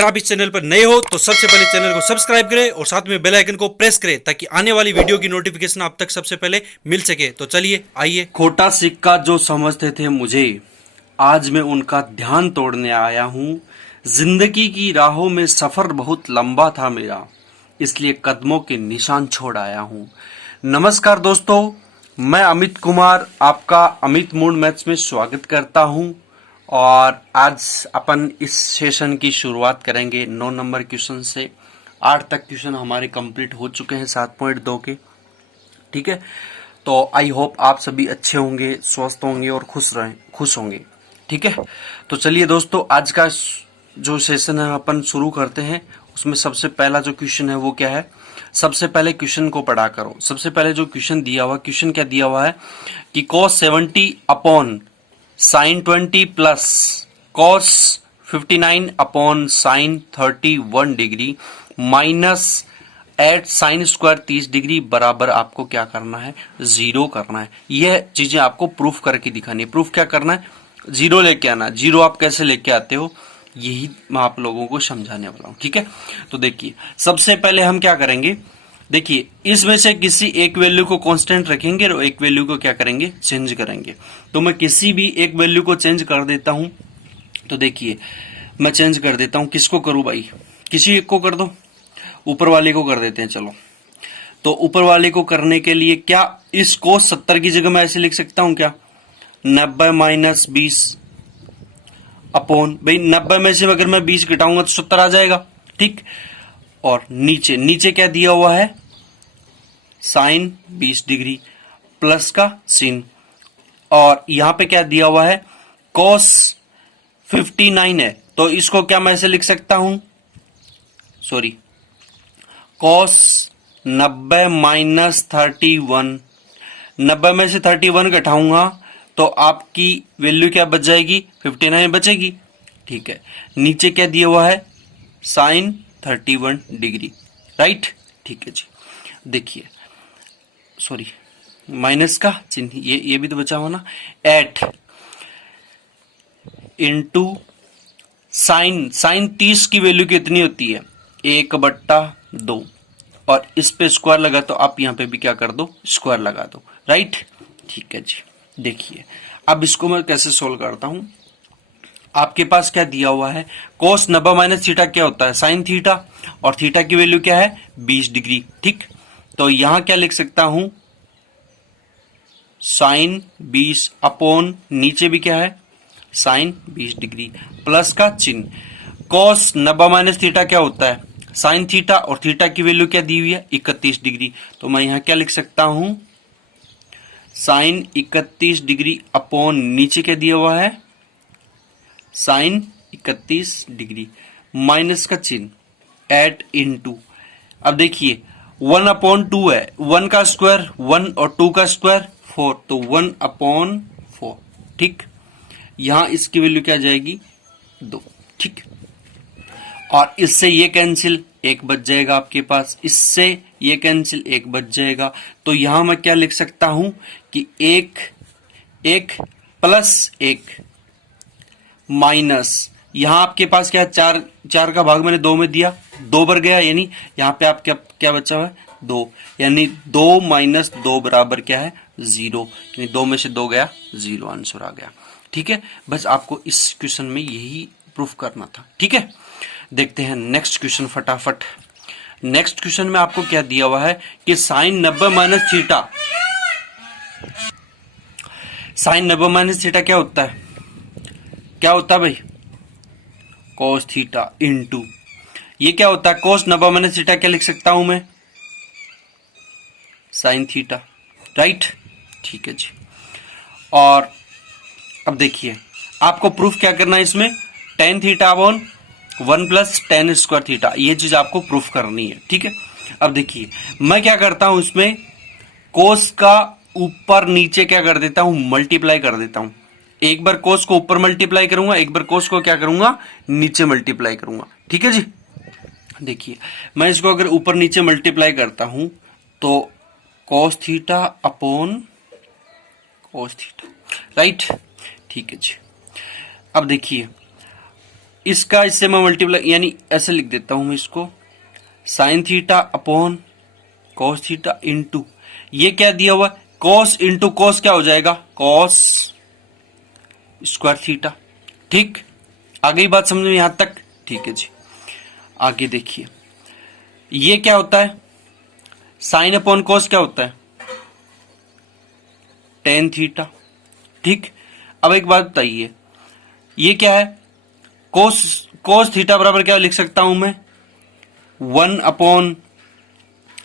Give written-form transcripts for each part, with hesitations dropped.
अगर आप इस चैनल पर नए हो तो सबसे पहले चैनल को सब्सक्राइब करें और साथ में बेल आइकन को प्रेस करें ताकि आने वाली वीडियो की नोटिफिकेशन आप तक सबसे पहले मिल सके। तो चलिए आइए। खोटा सिक्का जो समझते थे मुझे, आज मैं उनका ध्यान तोड़ने आया हूँ। जिंदगी की राहों में सफर बहुत लंबा था मेरा, इसलिए कदमों के निशान छोड़ आया हूँ। नमस्कार दोस्तों, मैं अमित कुमार आपका अमित मूड मैथ्स में स्वागत करता हूँ। और आज अपन इस सेशन की शुरुआत करेंगे 9 नंबर क्वेश्चन से। 8 तक क्वेश्चन हमारे कंप्लीट हो चुके हैं 7.2 के। ठीक है, तो आई होप आप सभी अच्छे होंगे, स्वस्थ होंगे और खुश होंगे। ठीक है, तो चलिए दोस्तों, आज का जो सेशन है अपन शुरू करते हैं। उसमें सबसे पहला जो क्वेश्चन है वो क्या है, सबसे पहले क्वेश्चन को पढ़ा करो। सबसे पहले जो क्वेश्चन दिया हुआ, क्वेश्चन क्या दिया हुआ है कि cos 70 upon sin 20 plus cos 59 upon sin 31 degree minus eight sine square 30 degree बराबर आपको क्या करना है, 0 करना है। यह चीजें आपको प्रूफ करके दिखानी है। प्रूफ क्या करना है, 0 लेके आना। 0 आप कैसे लेके आते हो, यही मैं आप लोगों को समझाने वाला हूं। ठीक है, तो देखिए सबसे पहले हम क्या करेंगे, देखिए इसमें से किसी एक वैल्यू को कांस्टेंट रखेंगे और एक वैल्यू को क्या करेंगे, चेंज करेंगे। तो मैं किसी भी एक वैल्यू को चेंज कर देता हूं। तो देखिए मैं चेंज कर देता हूं, किसको करूं भाई, किसी एक को कर दो, ऊपर वाले को कर देते हैं। चलो, तो ऊपर वाले को करने के लिए क्या, इसको 70 की जगह मैं ऐसे लिख सकता हूं क्या, 90 माइनस 20 अपॉन, भाई 90 में से अगर मैं 20 घटाऊंगा तो 70 आ जाएगा। ठीक, और नीचे नीचे क्या दिया हुआ है, साइन 20 डिग्री प्लस का sin, और यहां पे क्या दिया हुआ है, cos 59 है। तो इसको क्या मैं ऐसे लिख सकता हूं, सॉरी, cos 90 माइनस 31, 90 में से 31 घटाऊंगा तो आपकी वैल्यू क्या बच जाएगी, 59 बचेगी। ठीक है, नीचे क्या दिया हुआ है, साइन 31 डिग्री, राइट। ठीक है जी, देखिए सॉरी माइनस का चिन्ह, ये भी तो बचा हुआ ना, एट इंटू साइन 30 की वैल्यू कितनी होती है, 1/2, और इस पे स्क्वायर लगा तो आप यहां पे भी क्या कर दो, स्क्वायर लगा दो, राइट। ठीक है जी, देखिए अब इसको मैं कैसे सोल्व करता हूं। आपके पास क्या दिया हुआ है, कोस 90 माइनस थीटा क्या होता है, साइन थीटा, और थीटा की वैल्यू क्या है, 20 डिग्री। ठीक, तो यहां क्या लिख सकता हूं, साइन 20 अपॉन नीचे भी क्या है, साइन 20 डिग्री प्लस का चिन्ह। कॉस 90 माइनस थीटा क्या होता है, साइन थीटा, और थीटा की वैल्यू क्या दी हुई है, 31 डिग्री। तो मैं यहां क्या लिख सकता हूं, साइन 31 डिग्री अपॉन नीचे क्या दिया हुआ है, साइन 31 डिग्री माइनस का चिन्ह एट इनटू। अब देखिए 1/2 है, 1 का स्क्वायर 1 और 2 का स्क्वायर 4, तो 1/4। ठीक, यहां इसकी वैल्यू क्या जाएगी, 2। ठीक, और इससे ये कैंसिल, एक बच जाएगा आपके पास, इससे ये कैंसिल, एक बच जाएगा। तो यहां मैं क्या लिख सकता हूं कि 1 प्लस 1 माइनस, यहां आपके पास क्या, 4 का भाग मैंने 2 में दिया, 2 बर गया, यानी यहां पे आप क्या बचा हुआ है, 2, यानी 2 माइनस 2 बराबर क्या है, 0, यानी 2 में से 2 गया, 0 आंसर आ गया। ठीक है, बस आपको इस क्वेश्चन में यही प्रूफ करना था। ठीक है, देखते हैं नेक्स्ट क्वेश्चन फटाफट। नेक्स्ट क्वेश्चन में आपको क्या दिया हुआ है कि sine 90 minus theta, sine 90 minus theta क्या होता है, क्या होता है भाई, cos थीटा इंटू, ये क्या होता है, cos 90 माइनस थीटा क्या लिख सकता हूं मैं, साइन थीटा, राइट। ठीक है जी, और अब देखिए आपको प्रूफ क्या करना है इसमें, tan theta upon 1 plus tan square theta, ये चीज आपको प्रूफ करनी है। ठीक है, अब देखिए मैं क्या करता हूं, इसमें कोस का ऊपर नीचे क्या कर देता हूं, मल्टीप्लाई कर देता हूं। एक बार कोस को ऊपर मल्टीप्लाई करूंगा, एक बार कोस को क्या करूंगा, नीचे मल्टीप्लाई करूंगा। ठीक है जी, देखिए मैं इसको अगर ऊपर नीचे मल्टीप्लाई करता हूं तो cos theta upon cos theta, right. ठीक है जी, अब देखिए इसका इससे मैं मल्टीप्लाई यानी ऐसे लिख देता हूं मैं इसको, sign theta upon cos theta into ये क्या दिया हुआ, कॉस इंटू कॉस क्या हो जाएगा, कॉस स्क्वायर थीटा। ठीक, आ गई बात समझ में यहां तक? ठीक है जी, आगे देखिए ये क्या होता है, साइन अपॉन कॉस क्या होता है, टेन थीटा। ठीक, अब एक बात बताइए ये क्या है, कोस कोस थीटा बराबर क्या लिख सकता हूं मैं, 1 अपॉन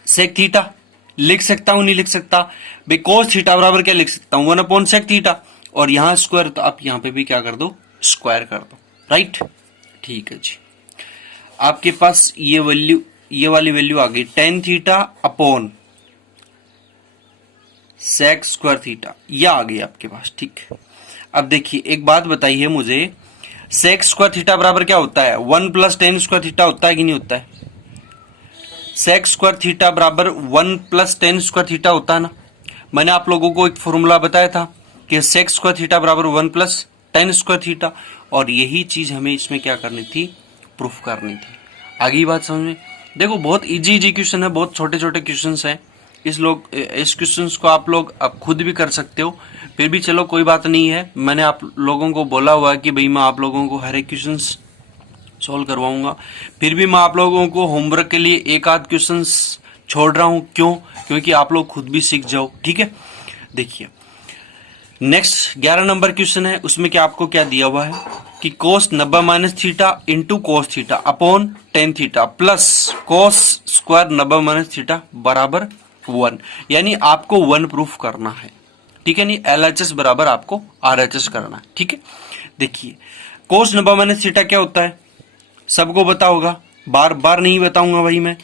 सेक थीटा। लिख सकता हूं नहीं लिख सकता भाई, कोस थीटा बराबर क्या लिख सकता हूं, 1 अपॉन सेक थीटा, और यहां स्क्वायर तो आप यहां पे भी क्या कर दो, स्क्वायर कर दो। राइट, ठीक है जी, आपके पास ये वैल्यू, ये वाली वैल्यू आ गई, tan theta upon sec square theta, यह आ गई आपके पास। ठीक, अब देखिए एक बात बताइए मुझे, सेक स्क्वायर थीटा बराबर क्या होता है, 1 प्लस टेन स्क्वायर थीटा होता है कि नहीं होता है, सेक स्क्वायर थीटा बराबर 1 प्लस टेन स्क्वायर थीटा होता है ना। मैंने आप लोगों को एक फॉर्मूला बताया था कि सेक स्क्वायर थीटा बराबर 1 प्लस टेन स्क्वायर थीटा, और यही चीज हमें इसमें क्या करनी थी, प्रूफ करनी थी। आगे बात समझ में, देखो बहुत इजी क्वेश्चन है, बहुत छोटे छोटे क्वेश्चन है, इस क्वेश्चन को आप लोग अब खुद भी कर सकते हो, फिर भी चलो कोई बात नहीं है, मैंने आप लोगों को बोला हुआ है कि भाई मैं आप लोगों को हर एक क्वेश्चन सॉल्व करवाऊंगा, फिर भी मैं आप लोगों को होमवर्क के लिए एक आध क्वेश्चन छोड़ रहा हूं, क्यों, क्योंकि आप लोग खुद भी सीख जाओ। ठीक है, देखिए नेक्स्ट 11 नंबर क्वेश्चन है, उसमें क्या आपको क्या दिया हुआ है कि कोस 90 minus theta into cos theta upon tan theta plus cos square 90 minus theta बराबर 1, यानी आपको 1 प्रूफ करना है। ठीक है, नहीं LHS बराबर आपको RHS करना है। ठीक है, देखिए कोस 90 माइनस थीटा क्या होता है, सबको पता होगा, बार बार नहीं बताऊंगा भाई मैं,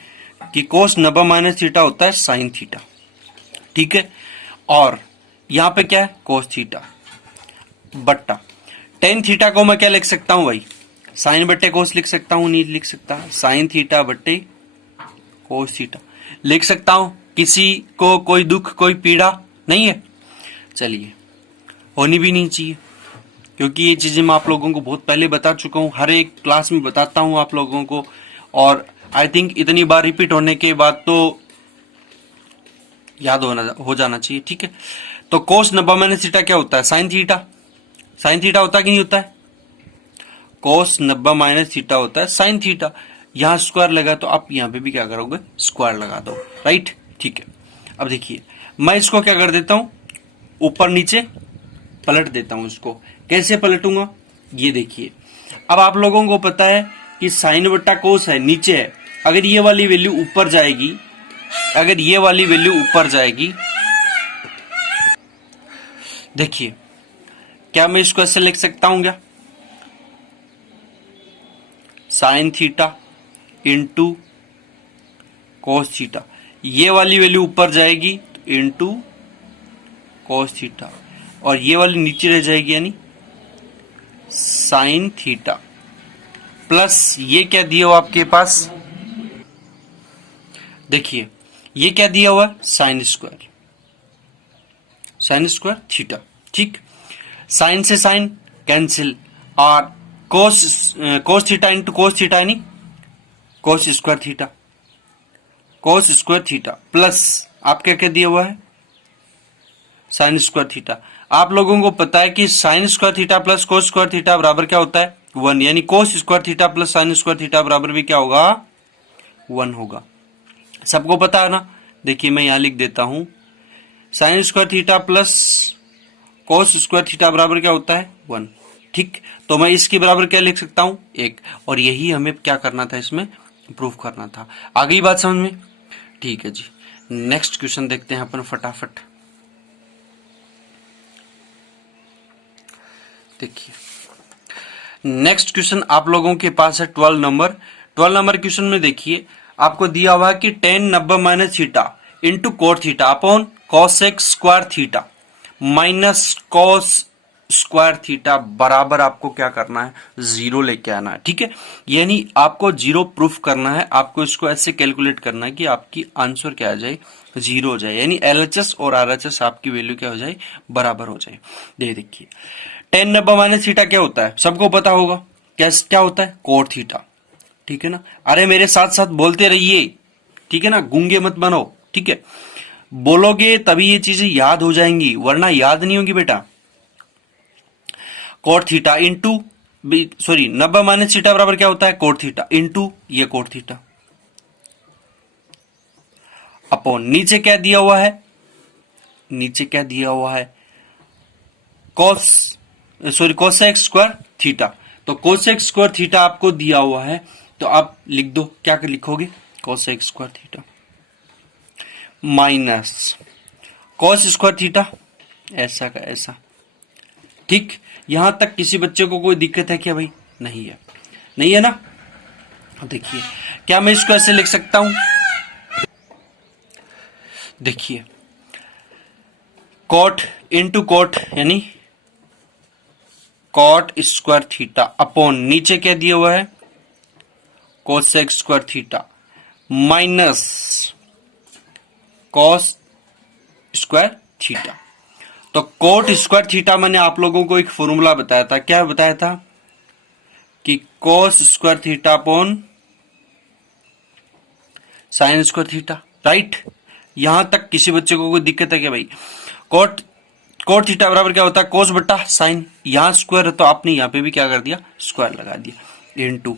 कि कोस 90 माइनस थीटा होता है साइन थीटा। ठीक है, और यहां पे क्या है, कोस थीटा बट्टा टेन थीटा को मैं क्या लिख सकता हूं भाई, साइन बट्टे कोस लिख सकता हूं, नहीं लिख सकता, साइन थीटा बट्टे कोस थीटा लिख सकता हूं। किसी को कोई दुख कोई पीड़ा नहीं है, चलिए होनी भी नहीं चाहिए, क्योंकि ये चीजें मैं आप लोगों को बहुत पहले बता चुका हूं, हर एक क्लास में बताता हूं आप लोगों को, और आई थिंक इतनी बार रिपीट होने के बाद तो याद हो जाना चाहिए। ठीक है, तो कोस 90 माइनस थीटा क्या होता है, साइन थीटा। साइन थीटा होता है कि नहीं होता है, कोस 90 माइनस थीटा होता है साइन थीटा, यहां स्क्वायर लगा तो आप यहां पे भी क्या करोगे, स्क्वायर लगा दो। राइट, ठीक है, अब देखिए मैं इसको क्या कर देता हूं, ऊपर नीचे पलट देता हूं। इसको कैसे पलटूंगा, ये देखिए, अब आप लोगों को पता है कि साइन बट्टा कोस है, नीचे है, अगर ये वाली वैल्यू ऊपर जाएगी, अगर ये वाली वैल्यू ऊपर जाएगी, देखिए क्या मैं इसको ऐसे लिख सकता हूं क्या, sign theta into cos theta, ये वाली वैल्यू ऊपर जाएगी तो इंटू कोस थीटा, और ये वाली नीचे रह जाएगी यानी साइन थीटा, प्लस ये क्या दिया हुआ आपके पास, देखिए ये क्या दिया हुआ, साइन स्क्वायर थीटा। ठीक, साइन से साइन कैंसिल, और cos theta into cos theta यानी कोस स्क्वायर थीटा प्लस आप क्या क्या दिया हुआ है, साइन स्क्वायर थीटा। आप लोगों को पता है कि sine square theta plus cos square theta बराबर क्या होता है, 1, यानी cos square theta plus sine square theta बराबर भी क्या होगा, 1 होगा। सबको पता है ना, देखिए मैं यहां लिख देता हूं, sine square theta plus cos square theta बराबर क्या होता है, 1। ठीक, तो मैं इसके बराबर क्या लिख सकता हूं, 1, और यही हमें क्या करना था, इसमें प्रूफ करना था। आ गई बात समझ में? ठीक है जी, नेक्स्ट क्वेश्चन देखते हैं अपन फटाफट। देखिए नेक्स्ट क्वेश्चन आप लोगों के पास है 12 नंबर क्वेश्चन में देखिए आपको दिया हुआ है कि ten 90 minus theta into cot theta upon cosec square theta minus cos square theta बराबर आपको क्या करना है, 0 लेके आना है। ठीक है, यानी आपको 0 प्रूफ करना है, आपको इसको ऐसे कैलकुलेट करना है कि आपकी आंसर क्या आ जाए, 0 हो जाए, यानी LHS और RHS आपकी वैल्यू क्या हो जाए, बराबर हो जाए। देखिए टेन 90 माइनस थीटा क्या होता है, सबको पता होगा, क्या होता है, कोट थीटा। ठीक है ना, अरे मेरे साथ साथ बोलते रहिए, ठीक है ना, गूंगे मत बनो, ठीक है, बोलोगे तभी ये चीजें याद हो जाएंगी, वरना याद नहीं होंगी बेटा। Cot theta into, sorry 90 minus theta बराबर क्या होता है, कोट थीटा इंटू ये कोट थीटा अपॉन नीचे क्या दिया हुआ है, नीचे क्या दिया हुआ है, cos, sorry cosec square theta. तो कोसेक स्क्वायर थीटा आपको दिया हुआ है, तो आप लिख दो, क्या लिखोगे, cosec square theta minus cos square theta, ऐसा का ऐसा। ठीक, यहां तक किसी बच्चे को कोई दिक्कत है क्या भाई, नहीं है, नहीं है ना। देखिए क्या मैं इसको ऐसे लिख सकता हूं, देखिए कॉट इंटू कॉट यानी कॉट स्क्वायर थीटा अपॉन नीचे क्या दिया हुआ है, cosec square theta minus cos square theta. तो कोट स्क्वायर थीटा मैंने आप लोगों को एक फॉर्मूला बताया था, क्या बताया था कि cos square theta upon sine square theta, right. यहां तक किसी बच्चे को कोई दिक्कत है क्या भाई, कोट थीटा बराबर क्या होता है, कोस बट्टा साइन, यहां स्क्वायर है तो आपने यहां पे भी क्या कर दिया, स्क्वायर लगा दिया, इनटू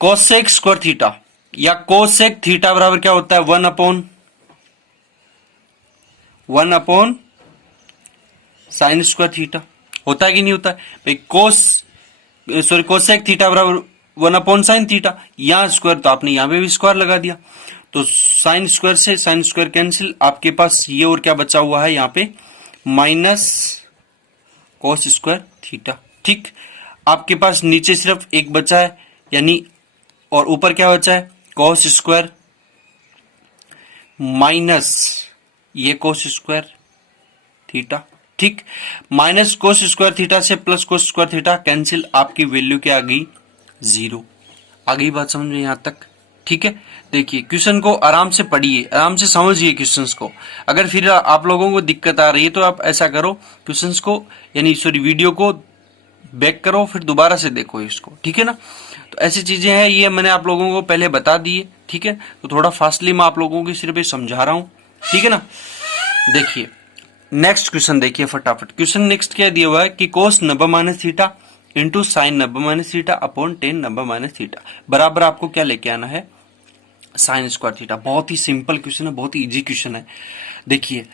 कोसेक स्क्वायर थीटा या कोसेक थीटा बराबर क्या होता है, 1 अपॉन साइन स्क्वायर थीटा, होता है कि नहीं होता है भाई, कोसेक थीटा बराबर 1 अपॉन साइन थीटा, यहां स्क्वायर तो आपने यहां पे भी स्क्वायर लगा दिया, तो साइन स्क्वायर से साइन स्क्वायर कैंसिल, आपके पास ये और क्या बचा हुआ है यहां पे, माइनस कॉस स्क्वायर थीटा। ठीक, आपके पास नीचे सिर्फ एक बचा है, यानी और ऊपर क्या बचा है, कॉस स्क्वायर माइनस ये कोस स्क्वायर थीटा। ठीक, माइनस कोस स्क्वायर थीटा से plus cos square theta cancel, आपकी वैल्यू क्या आ गई, 0 आ गई। बात समझ में यहां तक, ठीक है। देखिए क्वेश्चन को आराम से पढ़िए, आराम से समझिए क्वेश्चंस को। अगर फिर आप लोगों को दिक्कत आ रही है तो आप ऐसा करो, क्वेश्चंस को यानी सॉरी वीडियो को बैक करो, फिर दोबारा से देखो इसको, ठीक है ना। तो ऐसी चीजें हैं, ये मैंने आप लोगों को पहले बता दी है, ठीक है। तो थोड़ा फास्टली मैं आप लोगों की सिर्फ समझा रहा हूं, ठीक है ना। देखिए नेक्स्ट क्वेश्चन देखिए फटाफट। क्वेश्चन नेक्स्ट क्या दिया हुआ है कि कोस 90 minus theta into sine 90 minus theta upon ten 90 minus theta बराबर आपको क्या लेके आना है, साइन स्क्वायर थीटा। बहुत ही सिंपल क्वेश्चन है, बहुत ही इजी क्वेश्चन है। देखिए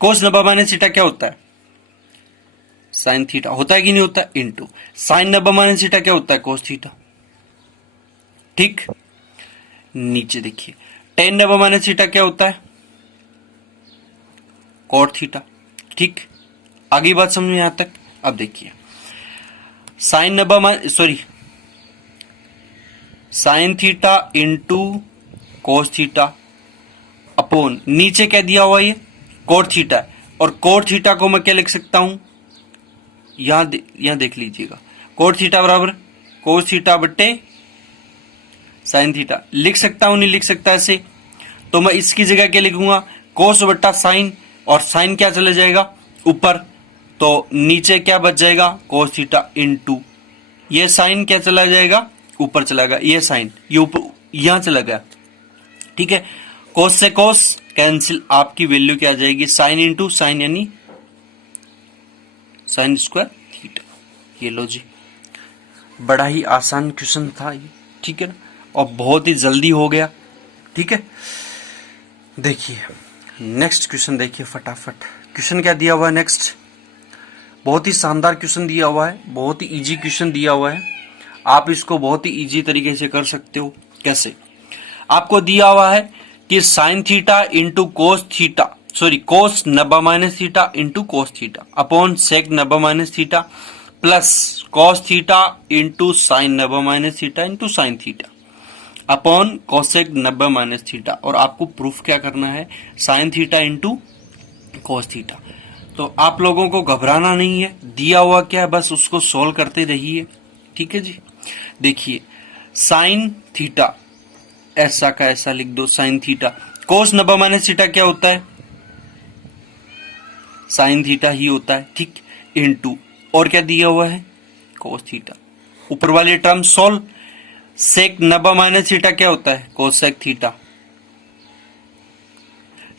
कोस 90 माइनस थीटा क्या होता है, साइन थीटा होता है कि नहीं होता है, इंटू साइन 90 माइनस थीटा क्या होता है, कोस थीटा। ठीक, नीचे देखिए टेन 90 माइनस थीटा क्या होता है, कॉट थीटा। ठीक, आगे बात समझ में यहां तक। अब देखिए sine 90 sorry sine theta into cos theta upon नीचे क्या दिया हुआ ये कोट थीटा, और कोट थीटा को मैं क्या लिख सकता हूं, यहां देख लीजिएगा, कोट थीटा बराबर कोस थीटा बट्टे साइन थीटा। लिख सकता हूं नहीं लिख सकता ऐसे, तो मैं इसकी जगह क्या लिखूंगा, कोस बट्टा साइन, और साइन क्या चला जाएगा ऊपर, तो नीचे क्या बच जाएगा, कोस थीटा इंटू ये साइन क्या चला जाएगा ऊपर चला गया, ये साइन ये ऊपर यहां चला गया। ठीक है, कोस से कोस कैंसिल, आपकी वैल्यू क्या आ जाएगी, साइन इंटू साइन यानी साइन स्क्वायर थीटा। ये लो जी, बड़ा ही आसान क्वेश्चन था ये, ठीक है ना, और बहुत ही जल्दी हो गया। ठीक है, देखिए नेक्स्ट क्वेश्चन देखिए फटाफट। क्वेश्चन क्या दिया हुआ है नेक्स्ट, बहुत ही शानदार क्वेश्चन दिया हुआ है, बहुत ही इजी क्वेश्चन दिया हुआ है। आप इसको बहुत ही इजी तरीके से कर सकते हो। कैसे, आपको दिया हुआ है कि sine theta into cos theta, sorry cos 90 minus theta into cos theta upon sec 90 minus theta plus cos theta into sine 90 minus theta into sine theta upon cosec 90 minus theta, और आपको प्रूफ क्या करना है, sine theta into cos theta. तो आप लोगों को घबराना नहीं है, दिया हुआ क्या है बस उसको सोल्व करते रहिए। ठीक है जी, देखिए साइन थीटा ऐसा का ऐसा लिख दो, sine theta cos 90 minus theta क्या होता है, साइन थीटा ही होता है। ठीक, इंटू और क्या दिया हुआ है, कोस थीटा, ऊपर वाली term solve. Sec 90 minus theta क्या होता है? Cosec theta.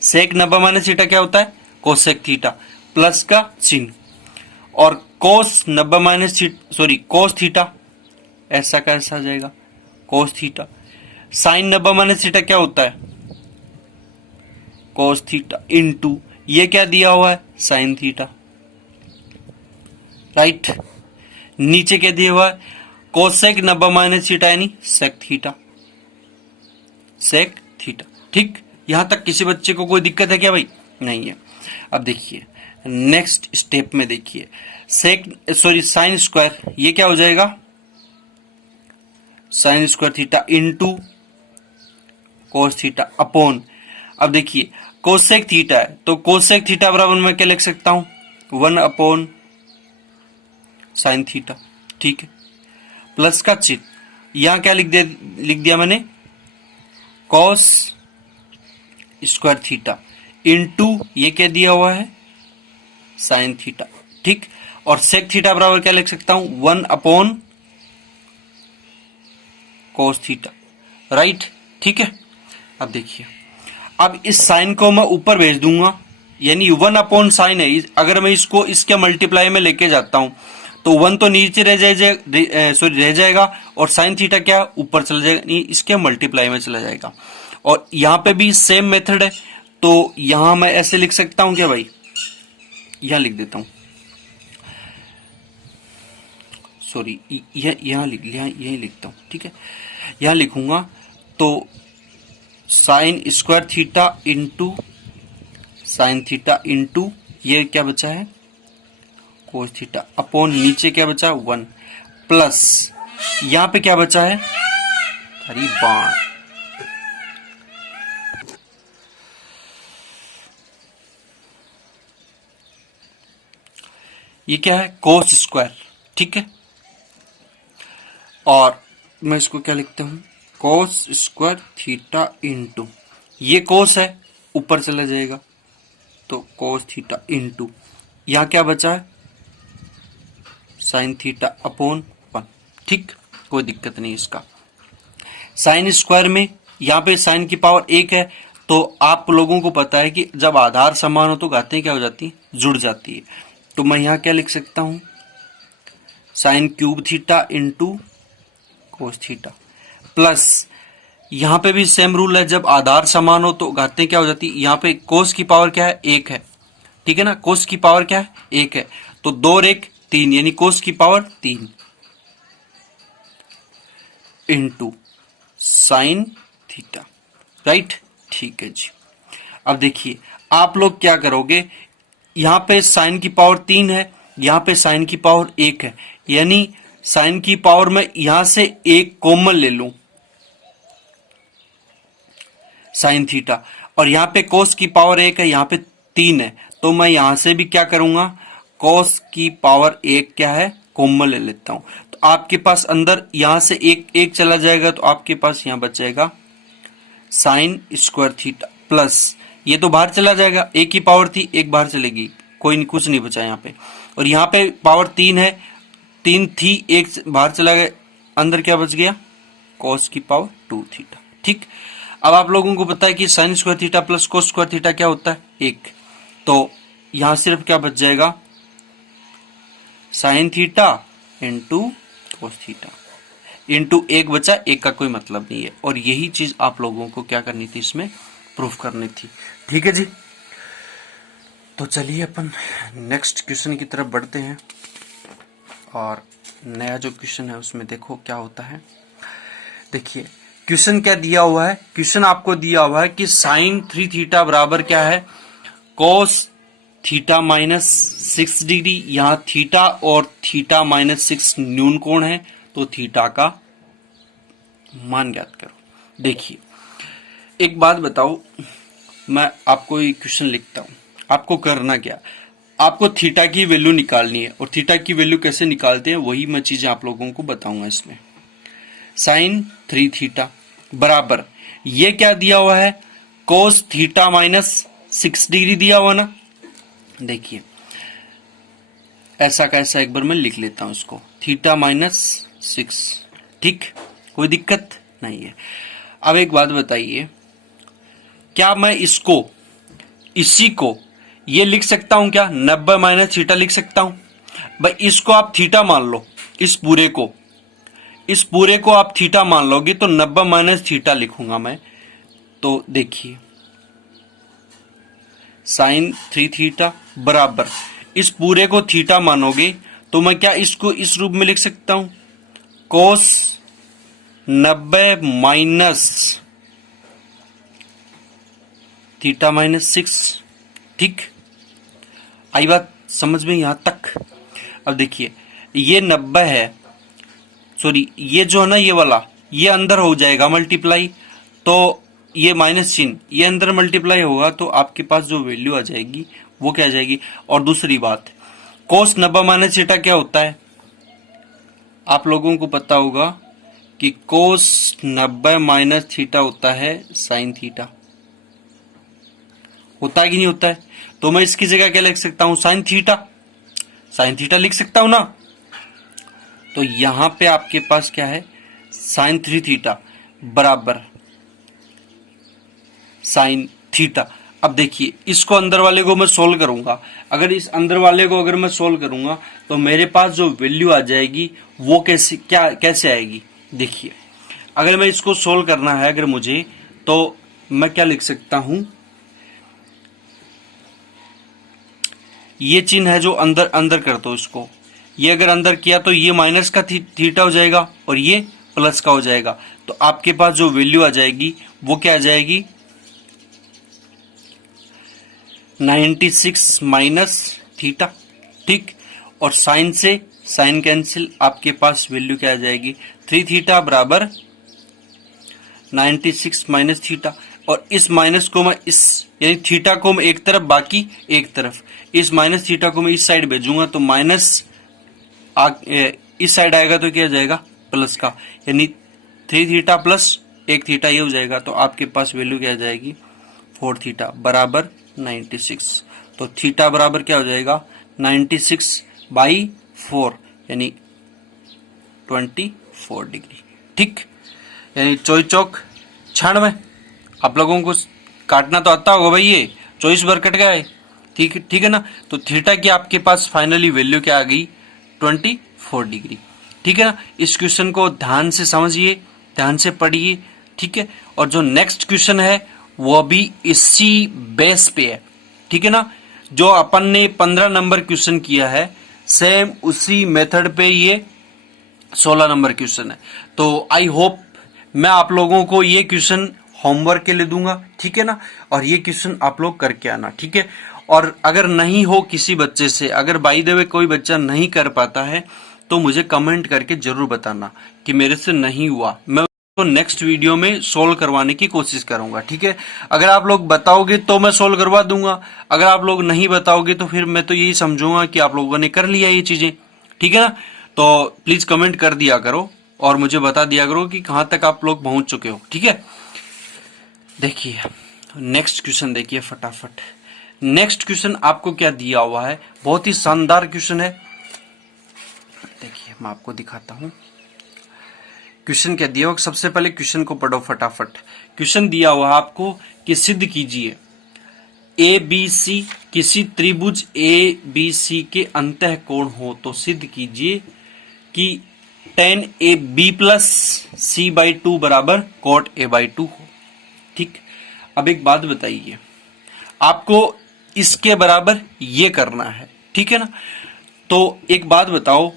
Sec 90 minus theta क्या होता है? Cosec theta. प्लस का चिन्ह, और कोस 90 माइनस कोस थीटा, ऐसा कैसा आ जाएगा? Cos theta. Sine 90 minus theta क्या होता है? कोस थीटा इनटू ये क्या दिया हुआ है? Sine theta. राइट। नीचे क्या दिया हुआ है? कोसेक 90 माइनस थीटा यानी सेक थीटा। Sec theta. ठीक, यहां तक किसी बच्चे को कोई दिक्कत है क्या भाई? नहीं है। अब देखिए नेक्स्ट स्टेप में, देखिए साइन स्क्वायर, ये क्या हो जाएगा? Sine square theta into cos theta upon, अब देखिए कोसेक थीटा है तो कोसेक थीटा बराबर मैं क्या लिख सकता हूं? 1 अपॉन साइन थीटा। ठीक है, प्लस का चिन्ह, यहां क्या लिख दिया मैंने? कॉस स्क्वायर थीटा इंटू ये क्या दिया हुआ है? Sine theta. ठीक, और सेक थीटा बराबर क्या लिख सकता हूं? 1 अपॉन कोस थीटा। राइट, ठीक है। अब देखिए, अब इस साइन को मैं ऊपर भेज दूंगा, यानी 1 अपॉन साइन है, अगर मैं इसको इसके मल्टीप्लाई में लेके जाता हूं तो 1 तो नीचे रह जाएगा और साइन थीटा क्या ऊपर चला जाएगा, इसके मल्टीप्लाई में चला जाएगा। और यहां पे भी सेम मेथड है, तो यहां मैं ऐसे लिख सकता हूं क्या भाई? यहां लिख देता हूं, सॉरी यहां लिखता हूं। ठीक है, यहां लिखूंगा तो sine square theta into sine theta into ये क्या बचा है? कोस थीटा अपॉन नीचे क्या बचा? 1 प्लस यहां पे क्या बचा है? हरी बाण। ये क्या है? Cos square. ठीक है, और मैं इसको क्या लिखता हूं? कोस स्क्वायर थीटा इंटू ये कोस है, ऊपर चला जाएगा तो कोस थीटा इंटू यहां क्या बचा है? Sine theta upon 1। ठीक, कोई दिक्कत नहीं इसका। साइन स्क्वायर में यहां पे साइन की पावर 1 है, तो आप लोगों को पता है कि जब आधार समान हो तो घातें क्या हो जाती है? जुड़ जाती है। तो मैं यहां क्या लिख सकता हूं? Sine cube theta into cos theta plus यहां पे भी सेम रूल है, जब आधार समान हो तो घातें क्या हो जाती है? यहां पे कोस की पावर क्या है? 1 है। ठीक है ना, कोस की पावर क्या है? 1 है, तो 2 और 1 3, यानी कोस की power 3 into sine theta. Right, ठीक है जी। अब देखिए आप लोग क्या करोगे, यहां पे साइन की पावर 3 है, यहां पे साइन की पावर 1 है, यानी साइन की पावर में यहां से एक कॉमन ले लूं, साइन थीटा, और यहां पे कोस की पावर 1 है, यहां पे 3 है, तो मैं यहां से भी क्या करूंगा? कोस की पावर 1 क्या है? कॉमन ले लेता हूं, तो आपके पास अंदर यहां से एक चला जाएगा, तो आपके पास यहां बच जाएगा साइन स्क्वायर थीटा प्लस ये तो बाहर चला जाएगा, एक ही पावर थी, एक बाहर चलेगी, कोई नहीं, कुछ नहीं बचा यहाँ पे। और यहाँ पे पावर 3 है, 3 थी, एक बाहर चला गया, अंदर क्या बच गया? कॉस की पावर 2 थीटा। ठीक, अब आप लोगों को पता है कि sine square theta plus cos square theta क्या होता है? 1। तो यहां सिर्फ क्या बच जाएगा? Sign theta into cos theta into 1 बचा, 1 का कोई मतलब नहीं है। और यही चीज आप लोगों को क्या करनी थी? इसमें प्रूफ करनी थी। ठीक है जी, तो चलिए अपन नेक्स्ट क्वेश्चन की तरफ बढ़ते हैं। और नया जो क्वेश्चन है उसमें देखो क्या होता है। देखिए क्वेश्चन क्या दिया हुआ है? क्वेश्चन आपको दिया हुआ है कि साइन 3 थीटा बराबर क्या है? Cos theta minus 6 degree. यहां थीटा और थीटा माइनस 6 न्यून कोण है, तो थीटा का मान ज्ञात करो। देखिए एक बात बताओ, मैं आपको ये क्वेश्चन लिखता हूं, आपको करना क्या? आपको थीटा की वैल्यू निकालनी है, और थीटा की वैल्यू कैसे निकालते हैं वही मैं चीजें आप लोगों को बताऊंगा इसमें। साइन 3 थीटा बराबर ये क्या दिया हुआ है? कोस थीटा माइनस 6 डिग्री दिया हुआ ना। देखिए ऐसा कैसा, एक बार मैं लिख लेता हूं इसको, थीटा माइनस 6। ठीक, कोई दिक्कत नहीं है। अब एक बात बताइए, क्या मैं इसी को ये लिख सकता हूं क्या? 90 माइनस थीटा लिख सकता हूं भाई। इसको आप थीटा मान लो, इस पूरे को आप थीटा मान लोगे तो 90 माइनस थीटा लिखूंगा मैं। तो देखिए साइन 3 थीटा बराबर, इस पूरे को थीटा मानोगे तो मैं क्या इसको इस रूप में लिख सकता हूं, कोस 90 माइनस थीटा माइनस 6। ठीक, आई बात समझ में यहां तक? अब देखिए ये 90 है, सॉरी ये जो है ना ये वाला, ये अंदर हो जाएगा मल्टीप्लाई, तो ये माइनस चिन्ह ये अंदर मल्टीप्लाई होगा तो आपके पास जो वैल्यू आ जाएगी वो क्या आ जाएगी। और दूसरी बात, कोस 90 माइनस थीटा क्या होता है? आप लोगों को पता होगा कि कोस 90 माइनस थीटा होता है साइन थीटा। होता है कि नहीं होता है? तो मैं इसकी जगह क्या लिख सकता हूं, साइन थीटा लिख सकता हूं ना। तो यहां पे आपके पास क्या है, साइन 3 थीटा बराबर साइन थीटा। अब देखिए इसको अंदर वाले को मैं सोल्व करूंगा, अगर इस अंदर वाले को अगर मैं सोल्व करूंगा तो मेरे पास जो वैल्यू आ जाएगी वो कैसे आएगी। देखिए अगर मैं इसको सोल्व करना है अगर मुझे, तो मैं क्या लिख सकता हूं, ये चिन्ह है जो अंदर कर दो इसको, ये अगर अंदर किया तो ये माइनस का थीटा हो जाएगा और ये प्लस का हो जाएगा। तो आपके पास जो वैल्यू आ जाएगी वो क्या आ जाएगी, 96 माइनस थीटा। ठीक, और साइन से साइन कैंसिल, आपके पास वैल्यू क्या आ जाएगी, 3 थीटा बराबर 96 माइनस थीटा। और इस माइनस को मैं इस यानी थीटा को मैं एक तरफ बाकी एक तरफ, इस माइनस थीटा को मैं इस साइड भेजूंगा तो माइनस इस साइड आएगा तो क्या जाएगा, प्लस का, यानी 3 थीटा प्लस 1 थीटा ये हो जाएगा। तो आपके पास वैल्यू क्या आ जाएगी, 4 थीटा बराबर 96। तो थीटा बराबर क्या हो जाएगा, 96/4 यानी 24 डिग्री। ठीक, यानी 24/96। आप लोगों को काटना तो आता होगा भाई, ये 24 बार कट गया है। ठीक है ना। तो थीटा की आपके पास फाइनली वैल्यू क्या आ गई, 24 डिग्री। ठीक है ना। इस क्वेश्चन को ध्यान से समझिए, ध्यान से पढ़िए। ठीक है, और जो नेक्स्ट क्वेश्चन है वो भी इसी बेस पे है। ठीक है ना, जो अपन ने 15 नंबर क्वेश्चन किया है सेम उसी मेथड पे ये 16 नंबर क्वेश्चन है। तो आई होप मैं आप लोगों को ये क्वेश्चन होमवर्क के लिए दूंगा। ठीक है ना, और ये क्वेश्चन आप लोग करके आना। ठीक है, और अगर नहीं हो किसी बच्चे से, अगर बाय द वे कोई बच्चा नहीं कर पाता है तो मुझे कमेंट करके जरूर बताना कि मेरे से नहीं हुआ, मैं उसको नेक्स्ट वीडियो में सोल्व करवाने की कोशिश करूंगा। ठीक है, अगर आप लोग बताओगे तो मैं सोल्व करवा दूंगा, अगर आप लोग नहीं बताओगे तो फिर मैं तो यही समझूंगा कि आप लोगों ने कर लिया ये चीजें। ठीक है ना, तो प्लीज कमेंट कर दिया करो और मुझे बता दिया करो कि कहां तक आप लोग पहुंच चुके हो। ठीक है, देखिए नेक्स्ट क्वेश्चन देखिए फटाफट। नेक्स्ट क्वेश्चन आपको क्या दिया हुआ है, बहुत ही शानदार क्वेश्चन है। देखिए मैं आपको दिखाता हूं क्वेश्चन क्या दिया हुआ। सबसे पहले क्वेश्चन को पढ़ो फटाफट। क्वेश्चन दिया हुआ है आपको कि सिद्ध कीजिए ए बी सी, किसी त्रिभुज ए बी सी के अंतः कोण हो तो सिद्ध कीजिए कि tan A B plus C/2 बराबर cot A/2 हो। ठीक, अब एक बात बताइए, आपको इसके बराबर ये करना है। ठीक है ना, तो एक बात बताओ,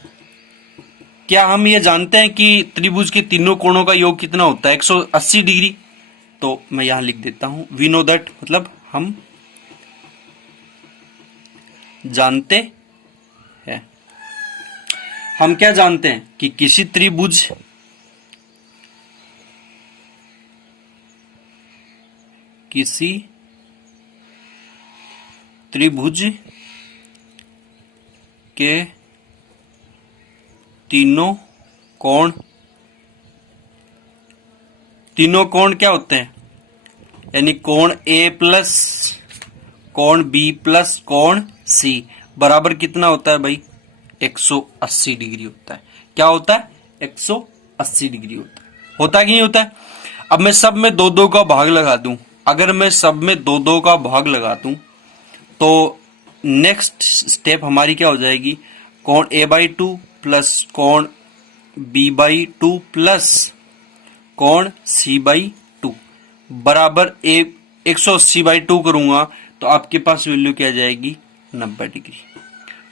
क्या हम ये जानते हैं कि त्रिभुज के तीनों कोणों का योग कितना होता है, 180 डिग्री। तो मैं यहां लिख देता हूं वी नो दैट, मतलब हम जानते हैं। हम क्या जानते हैं कि किसी त्रिभुज के तीनों कोण क्या होते हैं, यानी कोण ए प्लस कोण बी प्लस कोण सी बराबर कितना होता है भाई, 180 डिग्री होता है। क्या होता है, 180 डिग्री होता है कि नहीं होता है। अब मैं सब में 2-2 का भाग लगा दूं, अगर मैं सब में 2-2 का भाग लगा दूं तो नेक्स्ट स्टेप हमारी क्या हो जाएगी, कोण a/2 प्लस कोण b/2 प्लस कोण c/2 बराबर 180/2 करूंगा तो आपके पास वैल्यू क्या आ जाएगी, 90 डिग्री।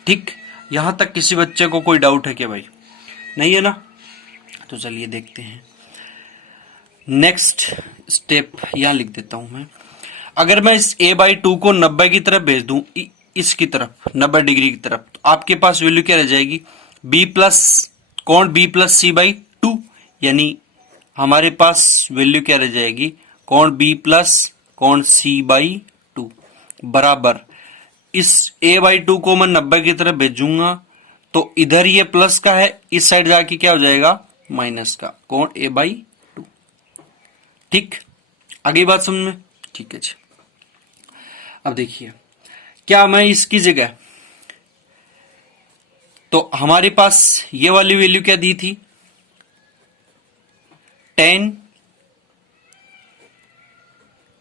ठीक, यहां तक किसी बच्चे को कोई डाउट है क्या भाई? नहीं है ना? तो चलिए देखते हैं नेक्स्ट स्टेप। यहां लिख देता हूं मैं, अगर मैं इस a/2 को 90 की तरफ भेज दूं, इसकी तरफ 90 डिग्री की तरफ, तो आपके पास वैल्यू क्या रह जाएगी, b प्लस कोण b प्लस c/2, यानी हमारे पास वैल्यू क्या रह जाएगी, कोण b प्लस कोण c/2 बराबर इस a/2 को मैं 90 की तरफ भेजूंगा तो इधर ये प्लस का है, इस साइड जाके क्या हो जाएगा, माइनस का, कोण a/2। ठीक, आगे बात समझ में? ठीक है जी। अब देखिए, क्या मैं इसकी जगह, तो हमारे पास ये वाली वैल्यू क्या दी थी, tan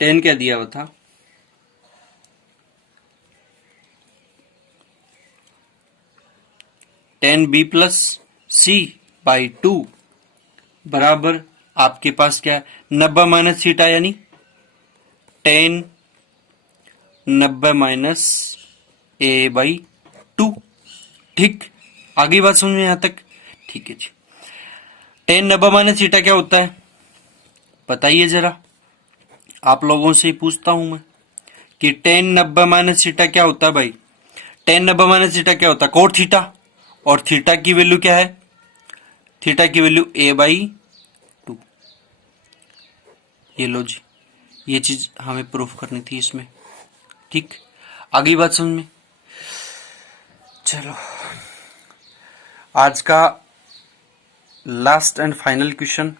क्या दिया हुआ था, tan b प्लस c/2 बराबर आपके पास क्या है, 90 माइनस थीटा, यानी tan 90 माइनस a/2। ठीक, आगे बात समझ में यहां तक? ठीक है जी। tan 90 माइनस थीटा क्या होता है, बताइए जरा, आप लोगों से ही पूछता हूं मैं कि tan 90 माइनस थीटा क्या होता है भाई? tan 90 माइनस थीटा क्या होता है, कोट थीटा, और थीटा की वैल्यू क्या है, थीटा की वैल्यू a/2। ये लो जी, ये चीज हमें प्रूफ करनी थी इसमें। ठीक, आगे बात समझ में? चलो, आज का लास्ट एंड फाइनल क्वेश्चन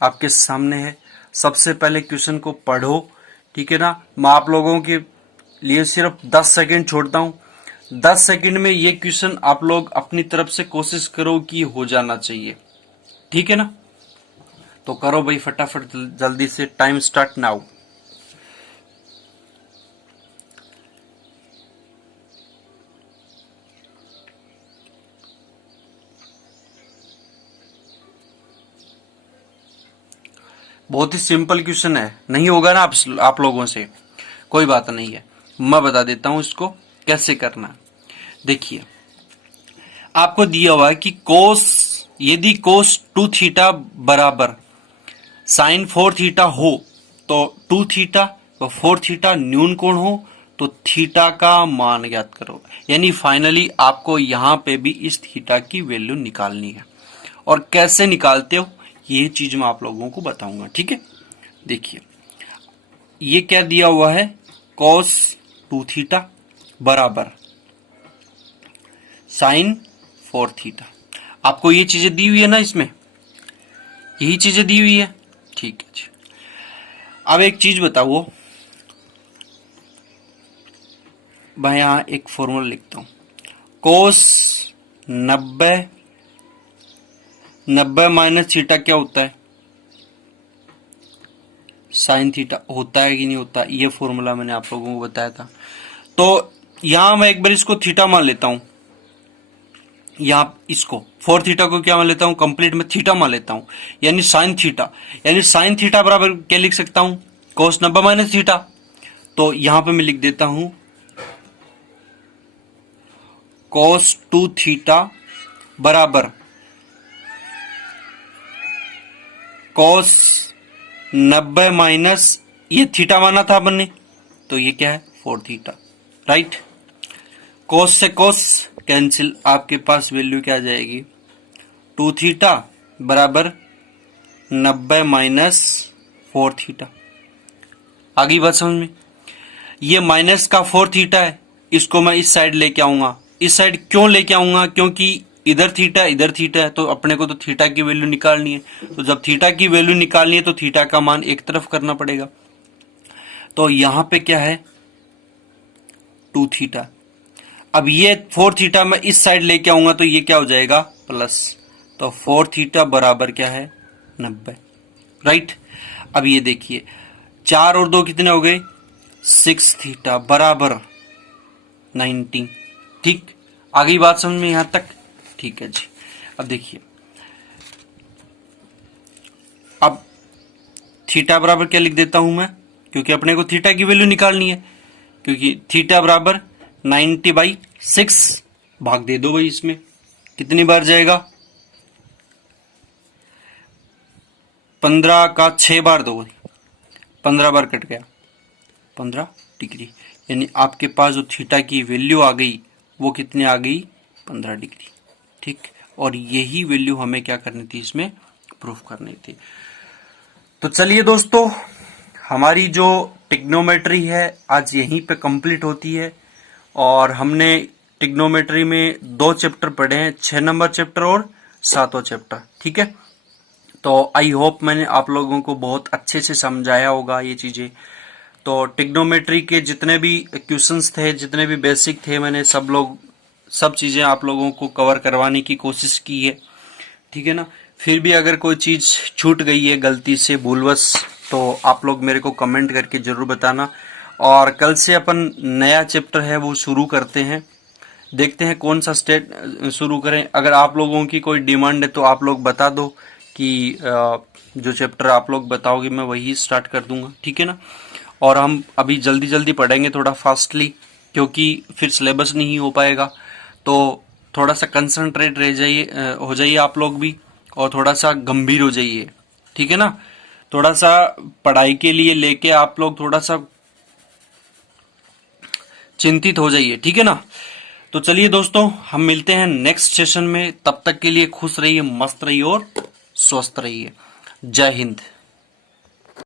आपके सामने है। सबसे पहले क्वेश्चन को पढ़ो, ठीक है ना? मैं आप लोगों के लिए सिर्फ 10 सेकंड छोड़ता हूं, 10 सेकंड में ये क्वेश्चन आप लोग अपनी तरफ से कोशिश करो कि हो जाना चाहिए, ठीक है ना? तो करो भाई फटाफट, जल्दी से, टाइम स्टार्ट नाउ। बहुत ही सिंपल क्वेश्चन है, नहीं होगा ना आप लोगों से, कोई बात नहीं है, मैं बता देता हूं इसको कैसे करना। देखिए, आपको दिया हुआ है कि कोस, यदि कोस 2 थीटा बराबर साइन 4 थीटा हो तो 2 थीटा व 4 थीटा न्यून कोण हो तो थीटा का मान ज्ञात करो। यानी फाइनली आपको यहां पे भी इस थीटा की वैल्यू निकालनी है, और कैसे निकालते हो ये चीज मैं आप लोगों को बताऊंगा, ठीक है? देखिए, ये क्या दिया हुआ है, cos 2 थीटा बराबर साइन 4 थीटा। आपको ये चीजें दी हुई है ना, इसमें यही चीजें दी हुई है, ठीक है जी। अब एक चीज बताओ, मैं यहां एक फॉर्मूला लिखता हूं, cos 90 माइनस थीटा क्या होता है, साइन थीटा होता है कि नहीं होता, ये फॉर्मूला मैंने आप लोगों को बताया था। तो यहां मैं एक बार इसको थीटा मान लेता हूं, यहां इसको 4 थीटा को क्या मान लेता हूं, कंप्लीट में थीटा मान लेता हूं, यानी साइन थीटा, यानी साइन थीटा बराबर क्या लिख सकता हूं, cos 90 माइनस थीटा। तो यहां पे मैं लिख देता हूं cos 2 थीटा बराबर cos 90 माइनस, ये थीटा माना था अपन ने, तो ये क्या है, 4 थीटा, राइट? cos से cos कैंसिल, आपके पास वैल्यू क्या आ जाएगी, 2 थीटा बराबर 90 माइनस 4 थीटा। आगे बात समझ में? ये माइनस का 4 थीटा है, इसको मैं इस साइड लेके आऊंगा। इस साइड क्यों लेके आऊंगा, क्योंकि इधर थीटा है, तो अपने को तो थीटा की वैल्यू निकालनी है। तो जब थीटा की वैल्यू निकालनी है तो थीटा का मान एक तरफ करना पड़ेगा। तो यहां पे क्या है, 2 थीटा। अब ये 4 थीटा मैं इस साइड लेके आऊंगा तो ये क्या हो जाएगा, प्लस। तो 4 थीटा बराबर क्या है 90, राइट। अब ये देखिए 4 और 2 कितने हो गए 6 थीटा बराबर 90, ठीक। आ गई बात समझ में यहां तक, ठीक है जी। अब देखिए अब थीटा बराबर क्या लिख देता हूं मैं, क्योंकि अपने को थीटा की वैल्यू निकालनी है, क्योंकि थीटा बराबर 90/6 भाग दे दो भाई, इसमें कितनी बार जाएगा 15 का 6 बार दो, 15 बार कट गया 15 डिग्री, यानी आपके पास जो थीटा की वैल्यू आ गई वो कितनी आ गई 15 डिग्री, ठीक। और यही वैल्यू हमें क्या करनी थी, इसमें प्रूफ करनी थी। तो चलिए दोस्तों, हमारी जो ट्रिग्नोमेट्री है आज यहीं पे कंप्लीट होती है। और हमने ट्रिग्नोमेट्री में 2 चैप्टर पढ़े हैं, 6 नंबर चैप्टर और 7वां चैप्टर, ठीक है। तो आई होप मैंने आप लोगों को बहुत अच्छे से समझाया होगा ये चीजें। तो ट्रिग्नोमेट्री के जितने भी क्वेश्चंस थे, जितने भी बेसिक थे, मैंने सब चीजें आप लोगों को कवर करवाने की कोशिश की है, ठीक है ना। फिर भी अगर कोई चीज छूट गई है गलती से, भूलवश, तो आप लोग मेरे को कमेंट करके जरूर बताना। और कल से अपन नया चैप्टर है वो शुरू करते हैं, देखते हैं कौन सा स्टेट शुरू करें। अगर आप लोगों की कोई डिमांड है तो आप लोग बता दो कि जो चैप्टर आप लोग बताओगे मैं वही स्टार्ट कर दूंगा, ठीक है ना। और हम अभी जल्दी जल्दी पढ़ेंगे थोड़ा फास्टली, क्योंकि फिर सिलेबस नहीं हो पाएगा। तो थोड़ा सा कंसंट्रेट हो जाइए आप लोग भी, और थोड़ा सा गंभीर हो जाइए, ठीक है ना। थोड़ा सा पढ़ाई के लिए लेके आप लोग थोड़ा सा चिंतित हो जाइए, ठीक है ना। तो चलिए दोस्तों, हम मिलते हैं नेक्स्ट सेशन में। तब तक के लिए खुश रहिए, मस्त रहिए और स्वस्थ रहिए। जय हिंद।